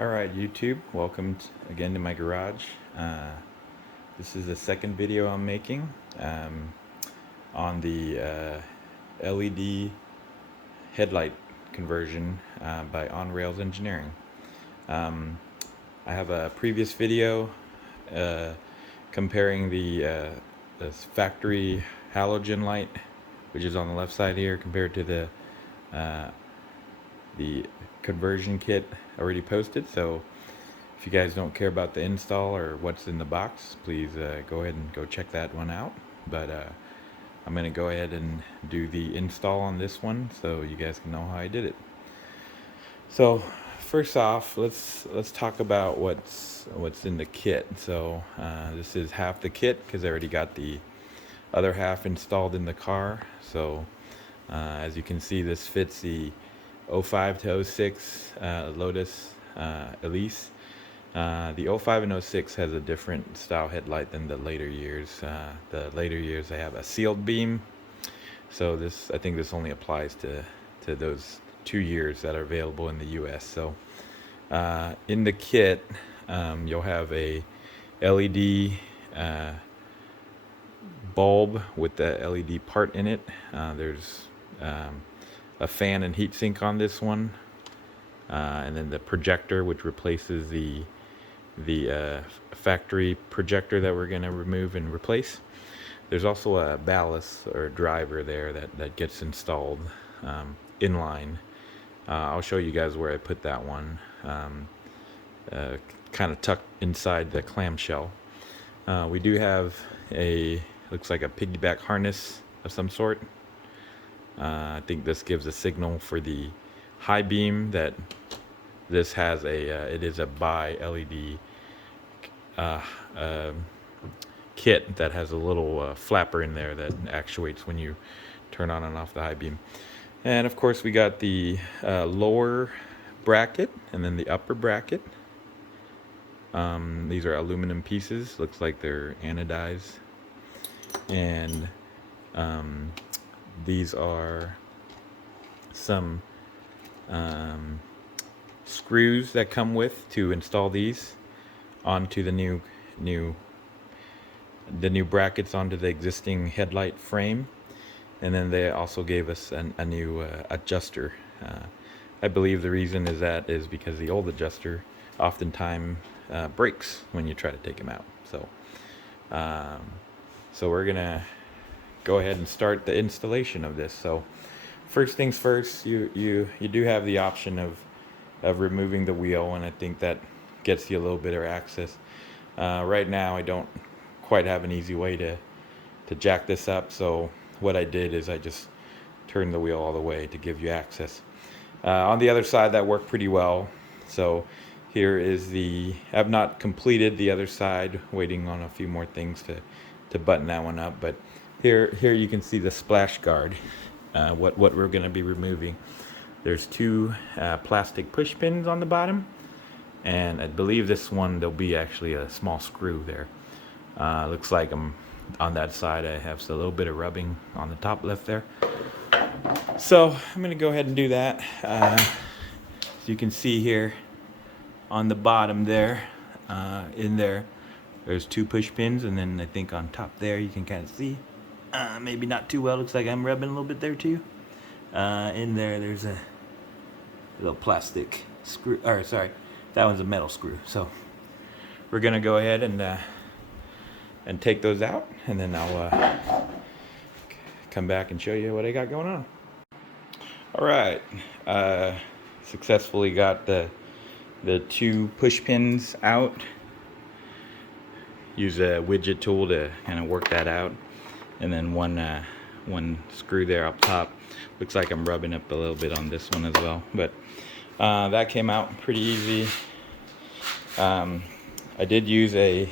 Alright YouTube, welcome again to my garage. This is the second video I'm making on the LED headlight conversion by On Rails Engineering. I have a previous video comparing the this factory halogen light, which is on the left side here, compared to the conversion kit already posted. So if you guys don't care about the install or what's in the box, please go ahead and go check that one out. But I'm gonna go ahead and do the install on this one so you guys can know how I did it. So first off, let's talk about what's in the kit. So this is half the kit because I already got the other half installed in the car. So as you can see, this fits the 05 to 06 Lotus Elise. The 05 and 06 has a different style headlight than the later years. The later years they have a sealed beam. So I think this only applies to those 2 years that are available in the US. So in the kit, you'll have a LED bulb with the LED part in it. There's a fan and heat sink on this one, and then the projector, which replaces the factory projector that we're going to remove and replace. There's also a ballast or driver there that gets installed inline. I'll show you guys where I put that one, kind of tucked inside the clamshell. We do have looks like a piggyback harness of some sort. I think this gives a signal for the high beam that this has it is a bi LED kit that has a little flapper in there that actuates when you turn on and off the high beam. And of course we got the lower bracket and then the upper bracket. These are aluminum pieces, looks like they're anodized, and these are some screws that come with to install these onto the new brackets onto the existing headlight frame. And then they also gave us a new adjuster. I believe the reason is because the old adjuster oftentimes breaks when you try to take them out. So we're gonna go ahead and start the installation of this. So first things first, you do have the option of removing the wheel, and I think that gets you a little bit of access. Right now I don't quite have an easy way to jack this up, so what I did is I just turned the wheel all the way to give you access. On the other side that worked pretty well. So here is I've not completed the other side, waiting on a few more things to button that one up, but here you can see the splash guard, what we're going to be removing. There's 2 plastic push pins on the bottom, and I believe this one there'll be actually a small screw there. Looks like on that side I have a little bit of rubbing on the top left there. So I'm going to go ahead and do that. As you can see here on the bottom there, there's 2 push pins, and then I think on top there you can kind of see, maybe not too well, looks like I'm rubbing a little bit there too. In there's a little plastic screw, or sorry, that one's a metal screw. So we're gonna go ahead and take those out, and then I'll come back and show you what I got going on. All right, successfully got the 2 push pins out. Use a widget tool to kind of work that out, and then one screw there up top. Looks like I'm rubbing up a little bit on this one as well, but that came out pretty easy. I did use to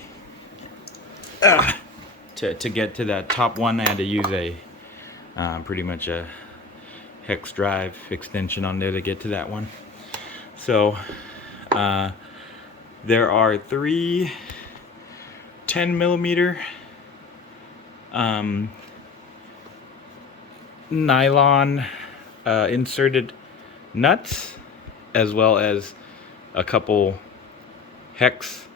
get to that top one, I had to use pretty much a hex drive extension on there to get to that one. So there are 3 10mm nylon inserted nuts, as well as a couple hex.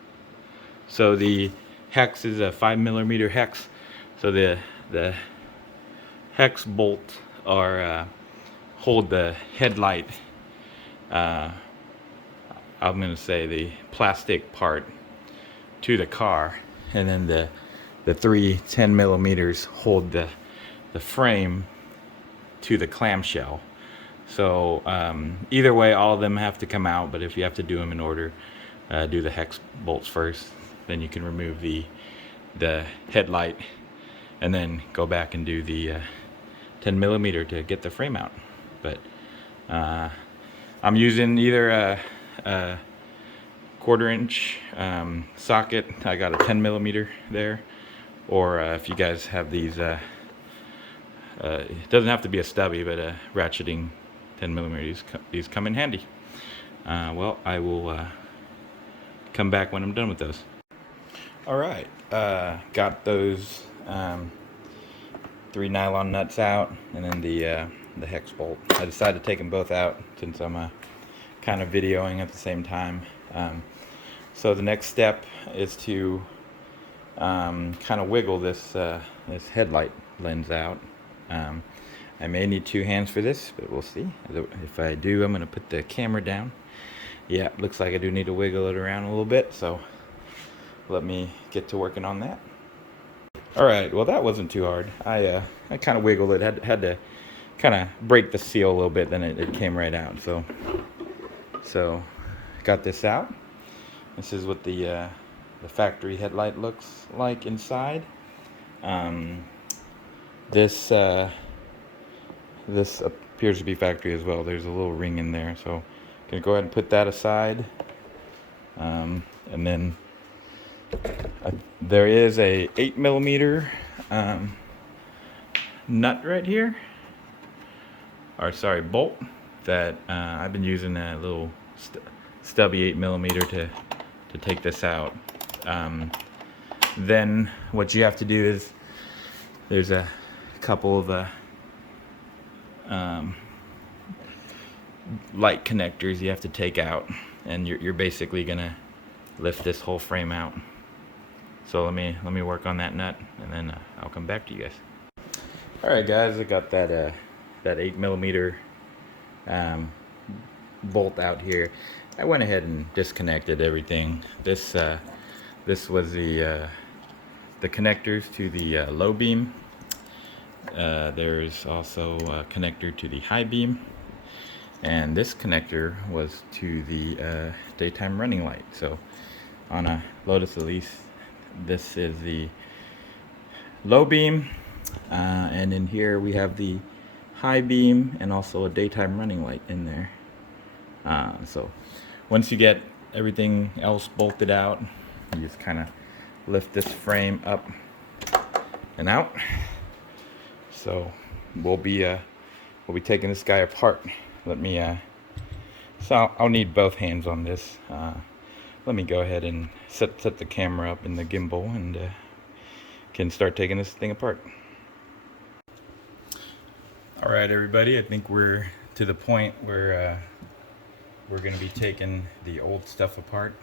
So the hex is a 5mm hex. So the hex bolt are hold the headlight. I'm gonna say the plastic part to the car, and then the three 10mm hold the frame to the clamshell. So either way, all of them have to come out, but if you have to do them in order, do the hex bolts first, then you can remove the headlight, and then go back and do the 10mm to get the frame out. But I'm using either a 1/4" socket. I got a 10mm there, or if you guys have these, it doesn't have to be a stubby, but a ratcheting 10mm. These come in handy. Well, I will come back when I'm done with those. All right, got those 3 nylon nuts out, and then the hex bolt. I decided to take them both out since I'm kind of videoing at the same time. So the next step is to kind of wiggle this headlight lens out. I may need 2 hands for this, but we'll see. If I do, I'm going to put the camera down. Yeah, looks like I do need to wiggle it around a little bit, so let me get to working on that. Alright, well that wasn't too hard. I kind of wiggled it, had to kind of break the seal a little bit, then it came right out. So got this out. This is what the factory headlight looks like inside. This appears to be factory as well. There's a little ring in there, so I'm gonna go ahead and put that aside. And then there is a 8mm nut right here, or sorry, bolt, that I've been using a little stubby 8mm to take this out. Then what you have to do is there's a couple of light connectors you have to take out, and you're basically gonna lift this whole frame out. So let me work on that nut, and then I'll come back to you guys. All right, guys, I got that 8mm bolt out here. I went ahead and disconnected everything. This was the connectors to the low beam. There's also a connector to the high beam, and this connector was to the daytime running light. So on a Lotus Elise, this is the low beam, and in here we have the high beam and also a daytime running light in there. So once you get everything else bolted out, you just kind of lift this frame up and out. So we'll be taking this guy apart. So I'll need both hands on this. Let me go ahead and set the camera up in the gimbal, and can start taking this thing apart. All right, everybody, I think we're to the point where we're going to be taking the old stuff apart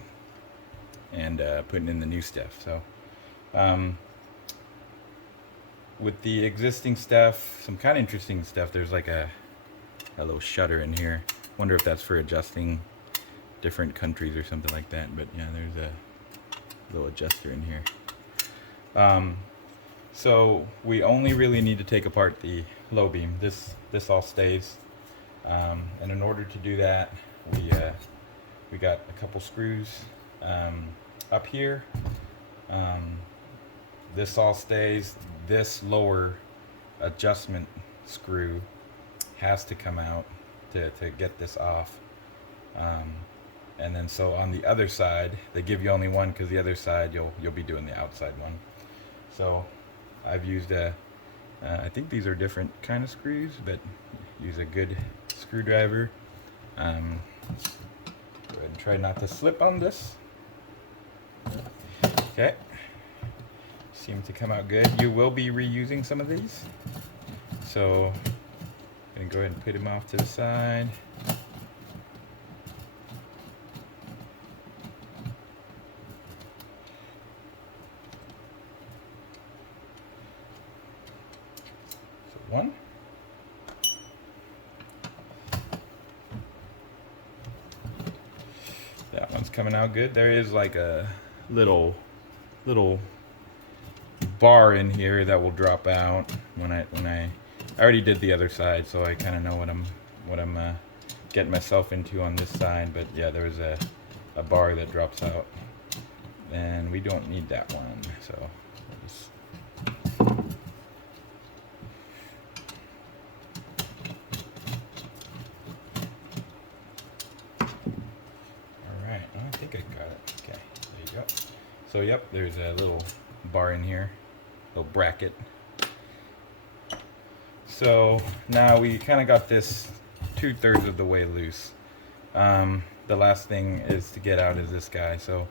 and putting in the new stuff. So with the existing stuff, some kind of interesting stuff. There's like a little shutter in here. Wonder if that's for adjusting different countries or something like that. But yeah, there's a little adjuster in here. So we only really need to take apart the low beam. This all stays, and in order to do that, we got a couple screws up here. This all stays. This lower adjustment screw has to come out to get this off. And then so on the other side, they give you only one, because the other side you'll be doing the outside one. So I've used I think these are different kind of screws, but use a good screwdriver. Go ahead and try not to slip on this. Okay, seem to come out good. You will be reusing some of these, so I'm gonna go ahead and put them off to the side. one. That one's coming out good. There is like a little bar in here that will drop out when I already did the other side, so I kind of know what I'm getting myself into on this side. But yeah, there's a bar that drops out, and we don't need that one. So just I think I got it. Okay, there you go. So yep, there's a little bar in here, little bracket. So now we kind of got this 2/3 of the way loose. The last thing is to get out is this guy. So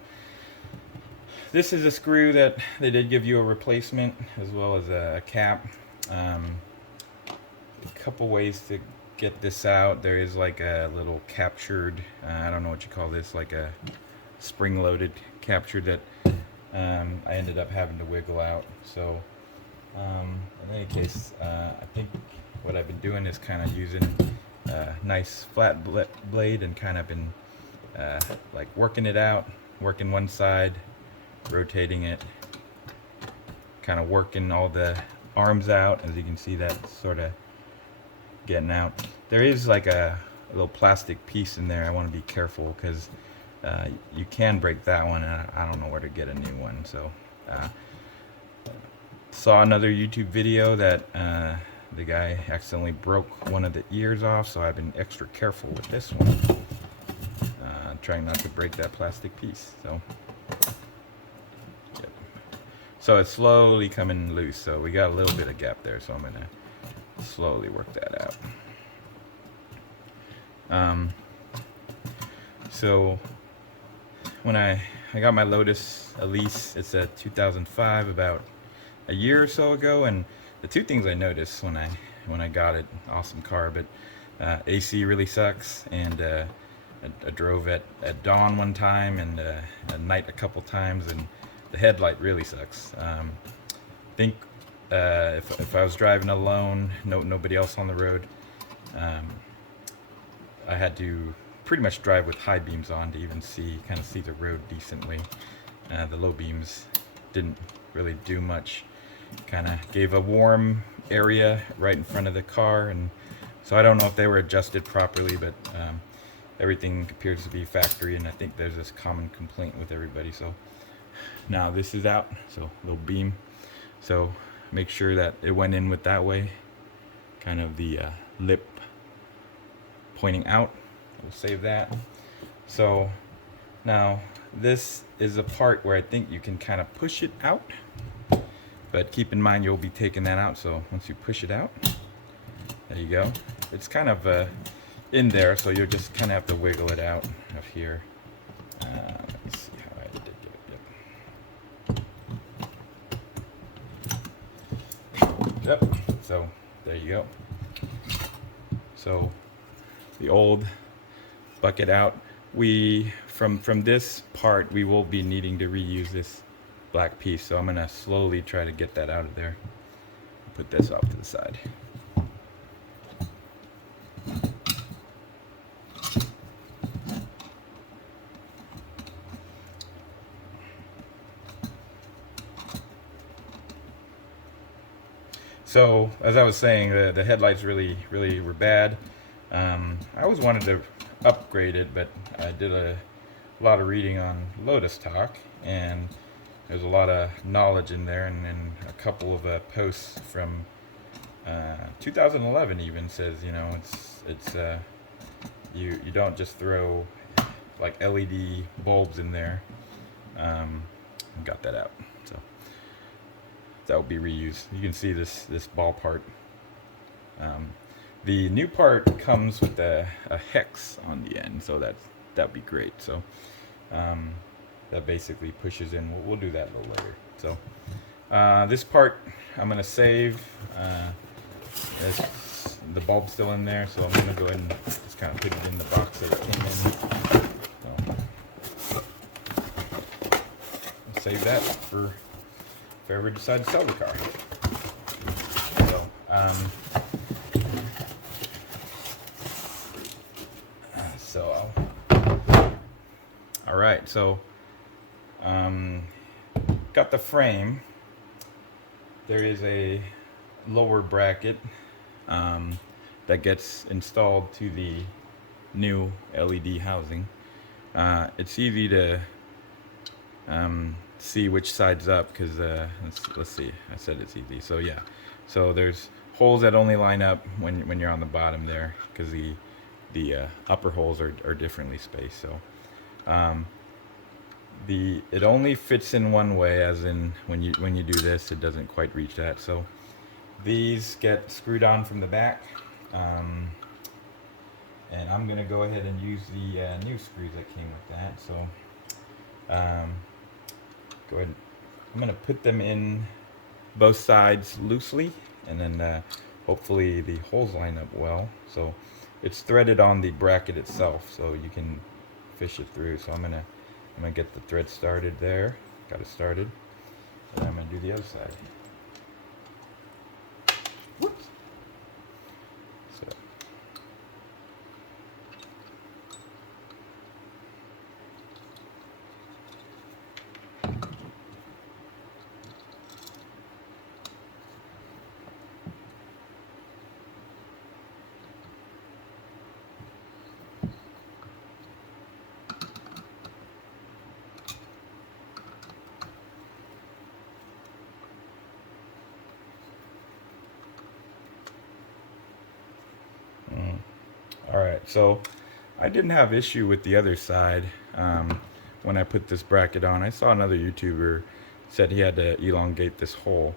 this is a screw that they did give you a replacement as well as a cap. A couple ways to get this out. There is like a little captured, I don't know what you call this, like a spring-loaded capture that I ended up having to wiggle out. So in any case, I think what I've been doing is kind of using a nice flat blade and kind of been like working it out, working one side, rotating it, kind of working all the arms out. As you can see, that's sort of getting out. There is like a little plastic piece in there. I want to be careful because you can break that one, and I don't know where to get a new one. So saw another YouTube video that the guy accidentally broke one of the ears off, so I've been extra careful with this one, trying not to break that plastic piece. So yep. So it's slowly coming loose, so we got a little bit of gap there, so I'm gonna slowly work that out. So when I got my Lotus Elise, it's a 2005, about a year or so ago, and the two things I noticed when I got it, awesome car, but AC really sucks, and I drove at dawn one time and at night a couple times, and the headlight really sucks. I think if I was driving alone, nobody else on the road, I had to pretty much drive with high beams on to even kind of see the road decently. The low beams didn't really do much. Kind of gave a warm area right in front of the car, and so I don't know if they were adjusted properly, but everything appears to be factory, and I think there's this common complaint with everybody. So now this is out, so little beam. So make sure that it went in with that way, kind of the lip pointing out. We'll save that. So now this is a part where I think you can kind of push it out, but keep in mind you'll be taking that out. So once you push it out, there you go. It's kind of in there, so you'll just kind of have to wiggle it out of here. Let's see how I did it. Yep. So there you go. So the old bucket out. From this part, we will be needing to reuse this black piece, so I'm gonna slowly try to get that out of there. Put this off to the side. So as I was saying, the headlights really were bad. I always wanted to upgrade it, but I did a lot of reading on Lotus Talk, and there's a lot of knowledge in there, and then a couple of posts from 2011 even says, you know, it's you don't just throw like LED bulbs in there. Got that out, so that will be reused. You can see this ball part. The new part comes with a hex on the end, so that'd be great. So that basically pushes in. We'll do that a little later. So this part I'm gonna save. The bulb's still in there, so I'm gonna go ahead and just kind of put it in the box that it came in. So save that for if I ever decide to sell the car. So So, all right. So, got the frame. There is a lower bracket that gets installed to the new LED housing. It's easy to see which side's up because let's see. I said it's easy. So yeah. So there's holes that only line up when you're on the bottom there because the upper holes are differently spaced. So it only fits in one way, as in when you do this, it doesn't quite reach that. So these get screwed on from the back, and I'm gonna go ahead and use the new screws that came with that. So go ahead. I'm gonna put them in both sides loosely, and then hopefully the holes line up well. So it's threaded on the bracket itself, so you can fish it through. So I'm gonna get the thread started there. Got it started, and I'm gonna do the other side. Whoops. So. Alright, so I didn't have issue with the other side when I put this bracket on. I saw another YouTuber said he had to elongate this hole,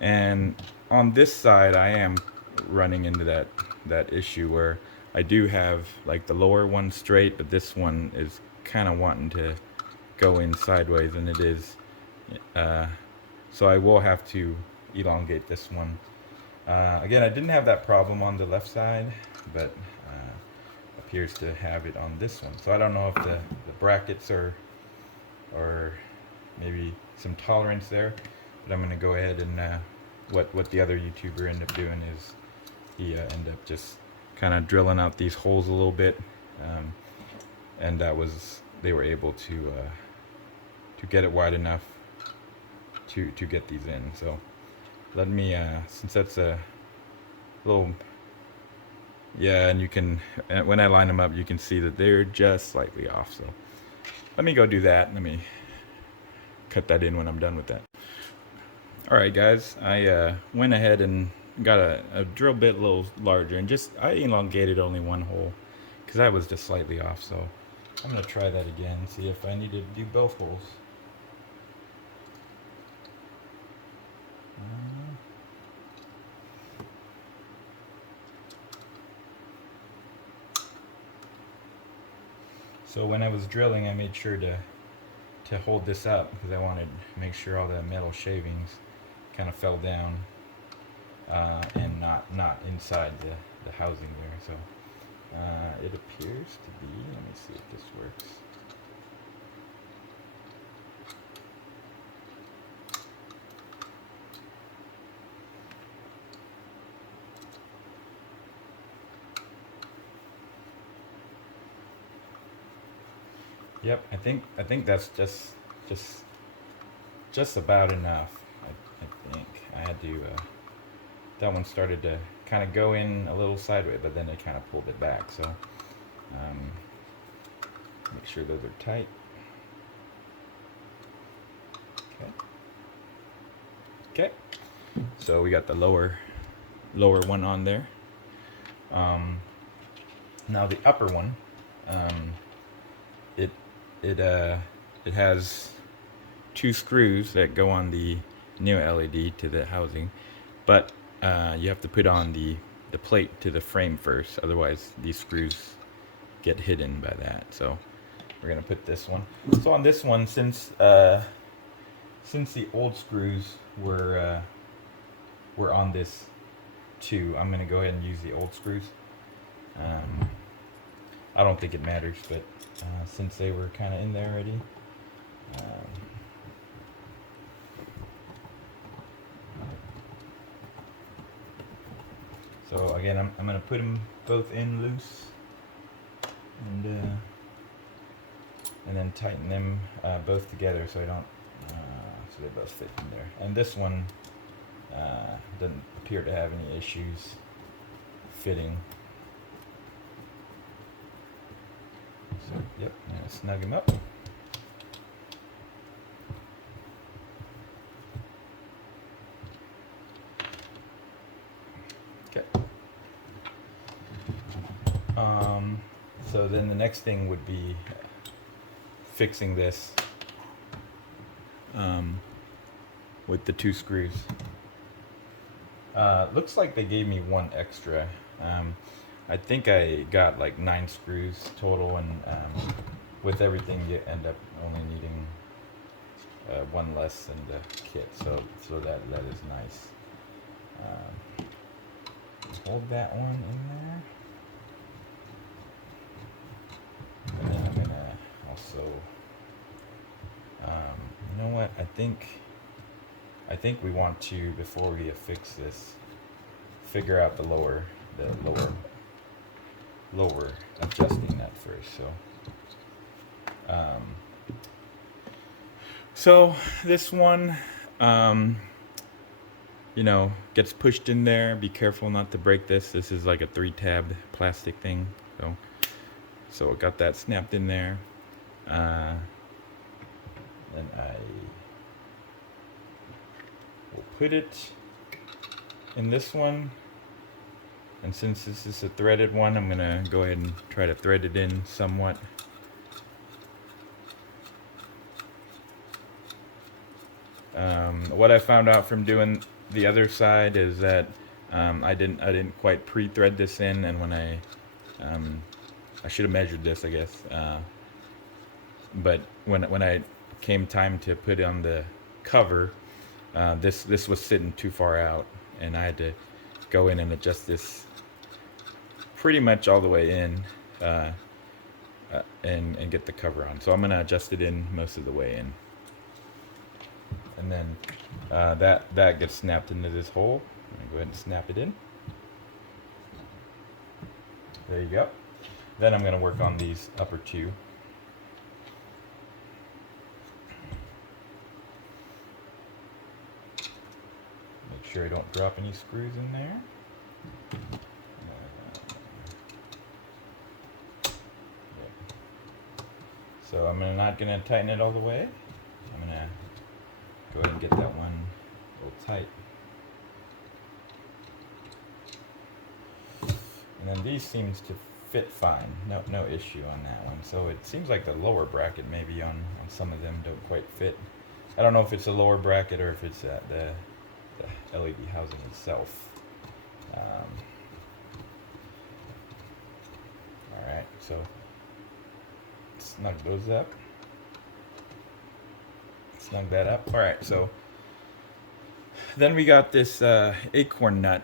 and on this side I am running into that issue where I do have like the lower one straight, but this one is kind of wanting to go in sideways, and it is so I will have to elongate this one. Again, I didn't have that problem on the left side, but appears to have it on this one. So I don't know if the brackets are maybe some tolerance there, but I'm going to go ahead and what the other YouTuber ended up doing is he ended up just kind of drilling out these holes a little bit, and they were able to get it wide enough to get these in. So let me since that's a little, yeah, and you can, when I line them up, you can see that they're just slightly off. So let me go do that. Let me cut that in when I'm done with that. Alright guys, I went ahead and got a drill bit a little larger, and I elongated only one hole because I was just slightly off. So I'm going to try that again, see if I need to do both holes. So when I was drilling, I made sure to hold this up because I wanted to make sure all the metal shavings kind of fell down and not inside the housing there. So it appears to be, let me see if this works. Yep, I think that's just about enough. I think I had to. That one started to kind of go in a little sideways, but then they kind of pulled it back. So make sure those are tight. Okay. So we got the lower one on there. Now the upper one. It has two screws that go on the new LED to the housing, but you have to put on the plate to the frame first, otherwise these screws get hidden by that. So we're gonna put this one. So on this one, since the old screws were on this too, I'm gonna go ahead and use the old screws. I don't think it matters, but since they were kind of in there already, So again, I'm gonna put them both in loose, and then tighten them both together so I don't, so they both fit in there. And this one doesn't appear to have any issues fitting. So yep, I'm gonna snug him up. Okay. So then the next thing would be fixing this with the 2 screws. Looks like they gave me 1 extra. I think I got like 9 screws total, and with everything you end up only needing 1 less in the kit. So that is nice. Hold that one in there. And then I'm gonna also, you know what? I think we want to, before we affix this, figure out the lower adjusting that first. So this one, you know, gets pushed in there. Be careful not to break this. This is like a 3-tab plastic thing. So I got that snapped in there. Then I will put it in this one. And since this is a threaded one, I'm gonna go ahead and try to thread it in somewhat. What I found out from doing the other side is that I didn't quite pre-thread this in, and when I should have measured this, I guess. But when I came time to put on the cover, this was sitting too far out, and I had to go in and adjust this pretty much all the way in, and get the cover on. So I'm gonna adjust it in most of the way in, and then that gets snapped into this hole. I'm gonna go ahead and snap it in. There you go. Then I'm gonna work on these upper 2. Make sure I don't drop any screws in there. So I'm not gonna tighten it all the way. I'm gonna go ahead and get that one a little tight. And then these seems to fit fine. No issue on that one. So it seems like the lower bracket maybe on some of them don't quite fit. I don't know if it's a lower bracket or if it's the LED housing itself. Alright, so snug those up. Snug that up. Alright, so then we got this acorn nut.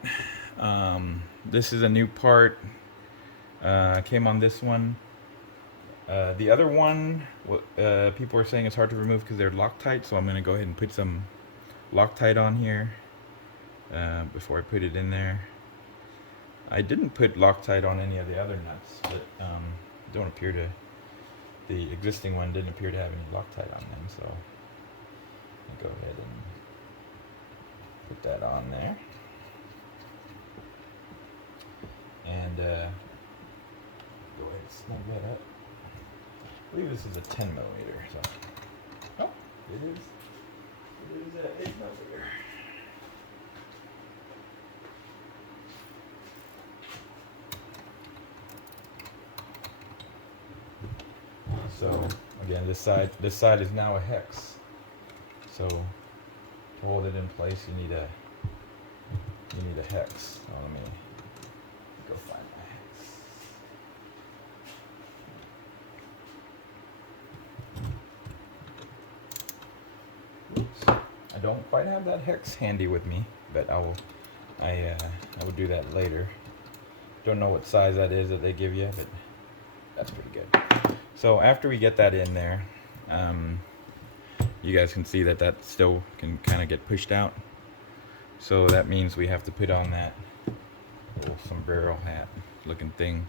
This is a new part. Came on this one. The other one, people are saying it's hard to remove because they're Loctite, so I'm going to go ahead and put some Loctite on here before I put it in there. I didn't put Loctite on any of the other nuts, but don't appear to. The existing one didn't appear to have any Loctite on them, so I'll go ahead and put that on there. And go ahead and snug that up. I believe this is a 10 millimeter, so. Oh, it is an 8 millimeter. So again, this side is now a hex. So to hold it in place, you need a hex. So let me go find my hex. Oops. I don't quite have that hex handy with me, but I will do that later. Don't know what size that is that they give you, but that's pretty good. So after we get that in there, you guys can see that still can kind of get pushed out. So that means we have to put on that little sombrero hat looking thing.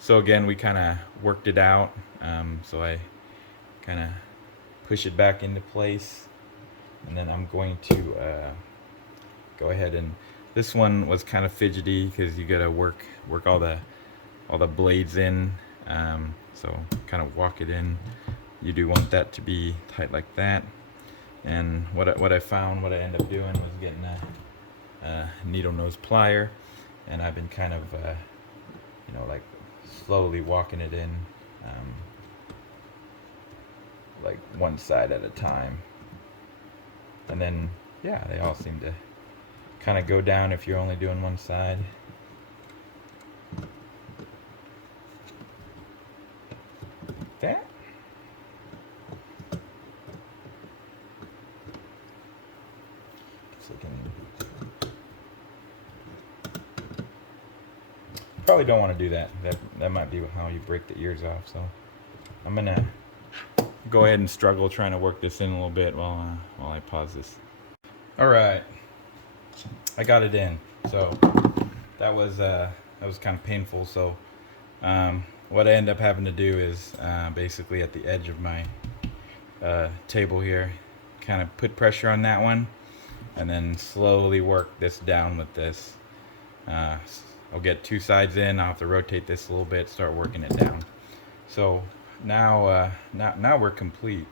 So again, we kind of worked it out. So I kind of push it back into place, and then I'm going to go ahead and, this one was kind of fidgety because you gotta work all the blades in. So kind of walk it in. You do want that to be tight like that. And what I found, what I ended up doing was getting a needle nose plier, and I've been kind of like slowly walking it in, like one side at a time. And then yeah, they all seem to kind of go down if you're only doing one side. That. So probably don't want to do that. That might be how you break the ears off. So I'm gonna go ahead and struggle trying to work this in a little bit while I pause this. All right, I got it in. So that was kind of painful. So what I end up having to do is basically at the edge of my table here, kind of put pressure on that one, and then slowly work this down with this. I'll get two sides in. I'll have to rotate this a little bit, start working it down. So now we're complete.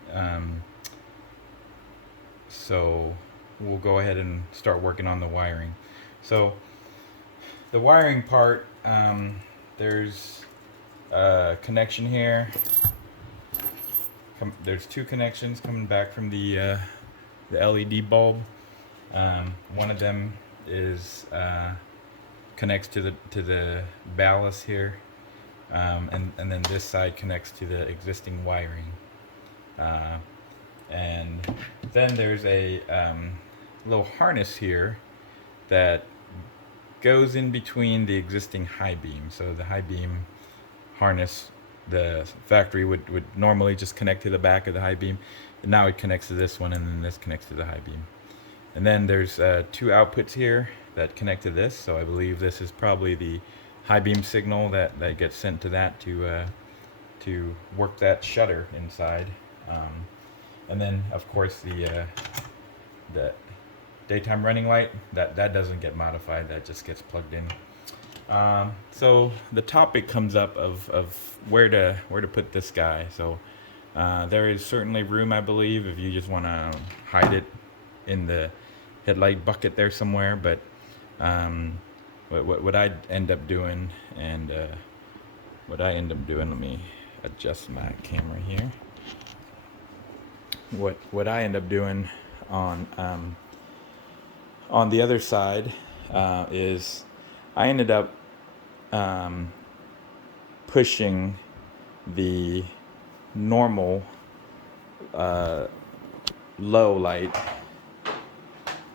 So we'll go ahead and start working on the wiring. So the wiring part, there's a connection here. There's two connections coming back from the LED bulb. One of them is connects to the ballast here, and then this side connects to the existing wiring. And then there's a little harness here that goes in between the existing high beam. So the high beam harness, the factory would normally just connect to the back of the high beam, and now it connects to this one, and then this connects to the high beam. And then there's two outputs here that connect to this. So I believe this is probably the high beam signal that gets sent to that to work that shutter inside. And then of course the daytime running light, that doesn't get modified, that just gets plugged in. So the topic comes up of where to put this guy. So there is certainly room, I believe, if you just want to hide it in the headlight bucket there somewhere. But what I end up doing, let me adjust my camera here. What I end up doing on the other side is I ended up pushing the normal low light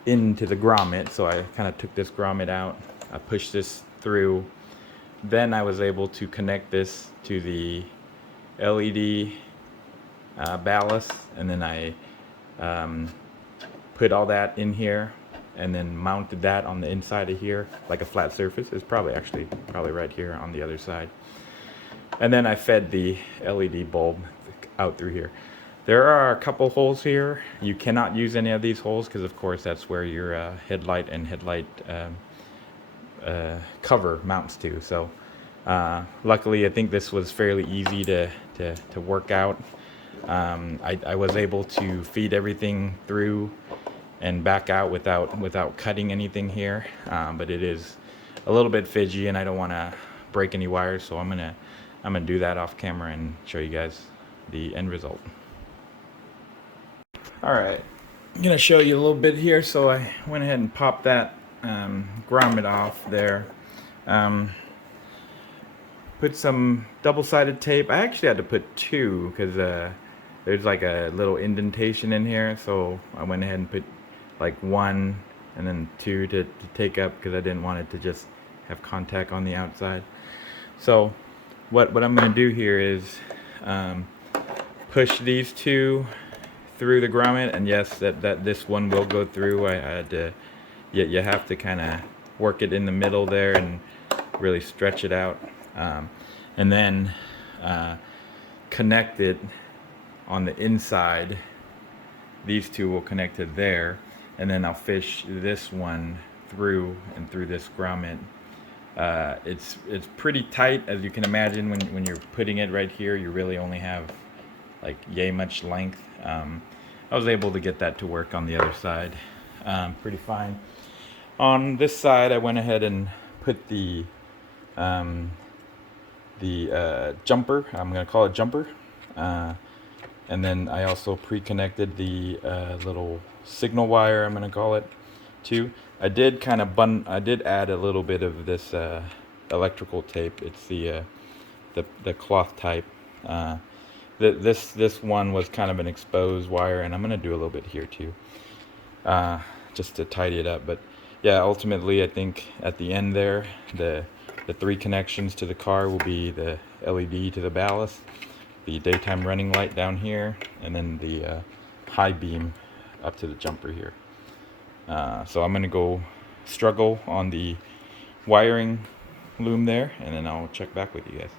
into the grommet. So I kind of took this grommet out, I pushed this through, then I was able to connect this to the LED ballast, and then I put all that in here and then mounted that on the inside of here like a flat surface. It's probably right here on the other side. And then I fed the LED bulb out through here. There are a couple holes here. You cannot use any of these holes because of course that's where your headlight and headlight cover mounts to. So luckily I think this was fairly easy to work out. I was able to feed everything through and back out without cutting anything here, but it is a little bit fidgy and I don't want to break any wires, so I'm gonna do that off camera and show you guys the end result. Alright, I'm gonna show you a little bit here. So I went ahead and popped that grommet off there, put some double-sided tape. I actually had to put two because there's like a little indentation in here, so I went ahead and put like one and then two to take up because I didn't want it to just have contact on the outside. So what I'm going to do here is push these two through the grommet, and yes, that this one will go through. I had to, you have to kind of work it in the middle there and really stretch it out, and then connect it on the inside. These two will connect to there, and then I'll fish this one through and through this grommet. It's pretty tight, as you can imagine. When you're putting it right here, you really only have like yay much length. I was able to get that to work on the other side pretty fine. On this side, I went ahead and put the jumper. I'm going to call it jumper. And then I also pre-connected the little signal wire, I'm going to call it, too. I did add a little bit of this electrical tape. It's the cloth type. This one was kind of an exposed wire, and I'm going to do a little bit here too, just to tidy it up. But yeah, ultimately I think at the end there, the three connections to the car will be the LED to the ballast, the daytime running light down here, and then the high beam up to the jumper here. So I'm going to go struggle on the wiring loom there, and then I'll check back with you guys.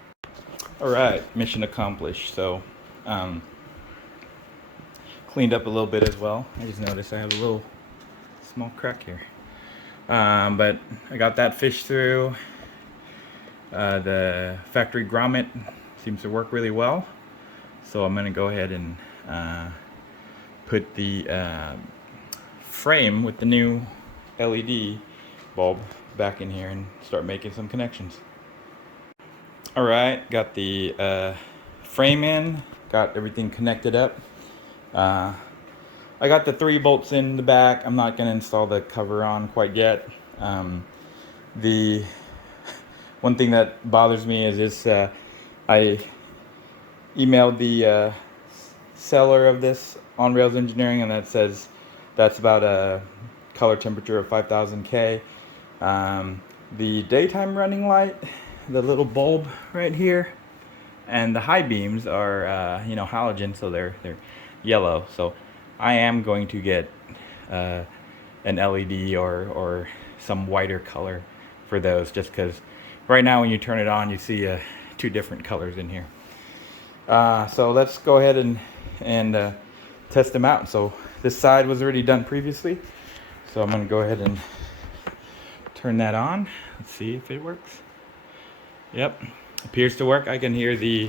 Alright, mission accomplished. So cleaned up a little bit as well. I just noticed I have a little small crack here, but I got that fish through. The factory grommet seems to work really well, so I'm going to go ahead and put the frame with the new LED bulb back in here and start making some connections. Alright, got the frame in, got everything connected up. I got the 3 bolts in the back. I'm not going to install the cover on quite yet. The one thing that bothers me is this, I emailed the seller of this On Rails Engineering, and that says that's about a color temperature of 5000 K. The daytime running light, the little bulb right here, and the high beams are halogen, so they're yellow. So I am going to get an LED or some whiter color for those, just because right now when you turn it on you see 2 different colors in here. So let's go ahead and test them out. So this side was already done previously, so I'm going to go ahead and turn that on. Let's see if it works. Yep, appears to work. I can hear the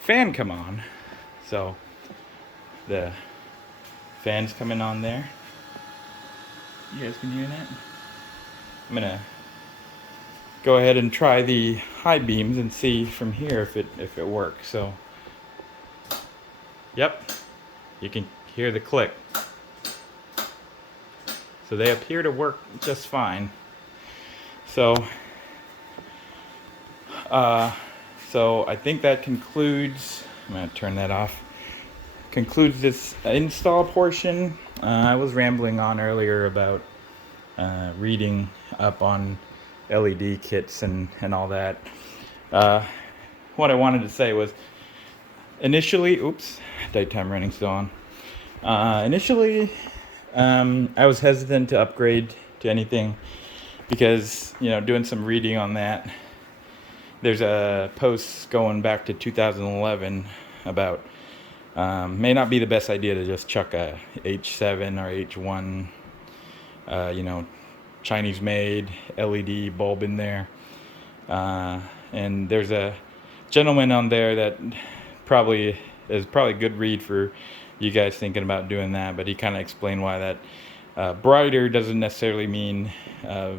fan come on. So the fan's coming on there. You guys can hear that? I'm gonna go ahead and try the high beams and see from here if it works. So yep, you can hear the click. So they appear to work just fine. So I think that concludes, I'm going to turn that off, concludes this install portion. I was rambling on earlier about reading up on LED kits and all that. What I wanted to say was, initially, oops, daytime running still on. Initially, I was hesitant to upgrade to anything because, doing some reading on that, there's a post going back to 2011 about may not be the best idea to just chuck a H7 or H1, Chinese made LED bulb in there. And there's a gentleman on there that is probably a good read for you guys thinking about doing that, but he kind of explained why that brighter doesn't necessarily mean a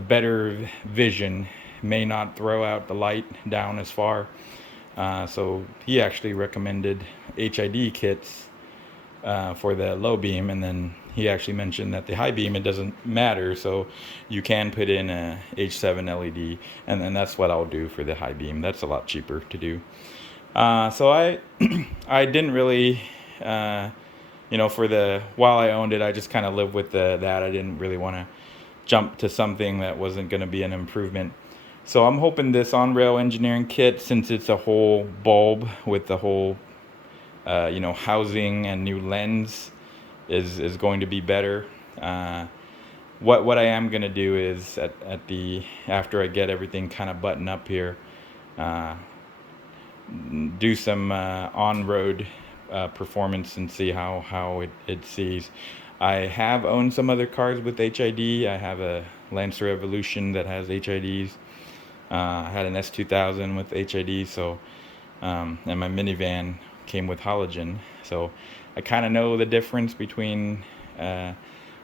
better vision, may not throw out the light down as far. So he actually recommended HID kits for the low beam, and then he actually mentioned that the high beam, it doesn't matter, so you can put in a H7 LED, and then that's what I'll do for the high beam. That's a lot cheaper to do. So I didn't really, while I owned it, I just kind of lived with that. I didn't really want to jump to something that wasn't going to be an improvement. So I'm hoping this on-rail engineering kit, since it's a whole bulb with the whole, housing and new lens, is going to be better. What I am gonna do is after I get everything kind of buttoned up here, uh, do some on-road performance and see how it sees. I have owned some other cars with HID. I have a Lancer Evolution that has HIDs. I had an S2000 with HID, so and my minivan came with halogen. So I kind of know the difference between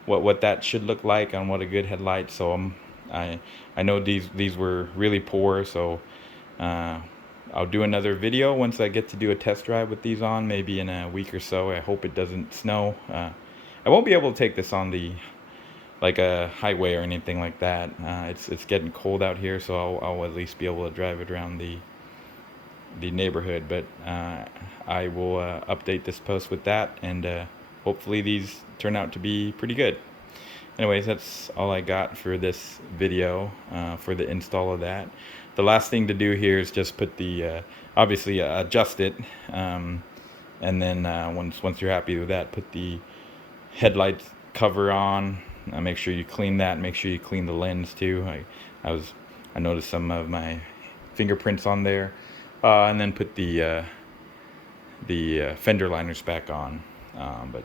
what that should look like on what a good headlight. So I know these were really poor. So I'll do another video once I get to do a test drive with these on, maybe in a week or so. I hope it doesn't snow. I won't be able to take this on like a highway or anything like that. It's getting cold out here, so I'll at least be able to drive it around the neighborhood. But I will update this post with that, and hopefully these turn out to be pretty good. Anyways, that's all I got for this video for the install of that. The last thing to do here is just put the obviously adjust it, and then once you're happy with that, put the headlight cover on. Make sure you clean that. Make sure you clean the lens too. I noticed some of my fingerprints on there, and then put the fender liners back on. But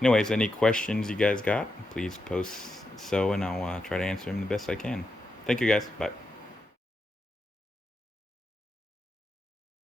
anyways, any questions you guys got, please post and I'll try to answer them the best I can. Thank you guys. Bye.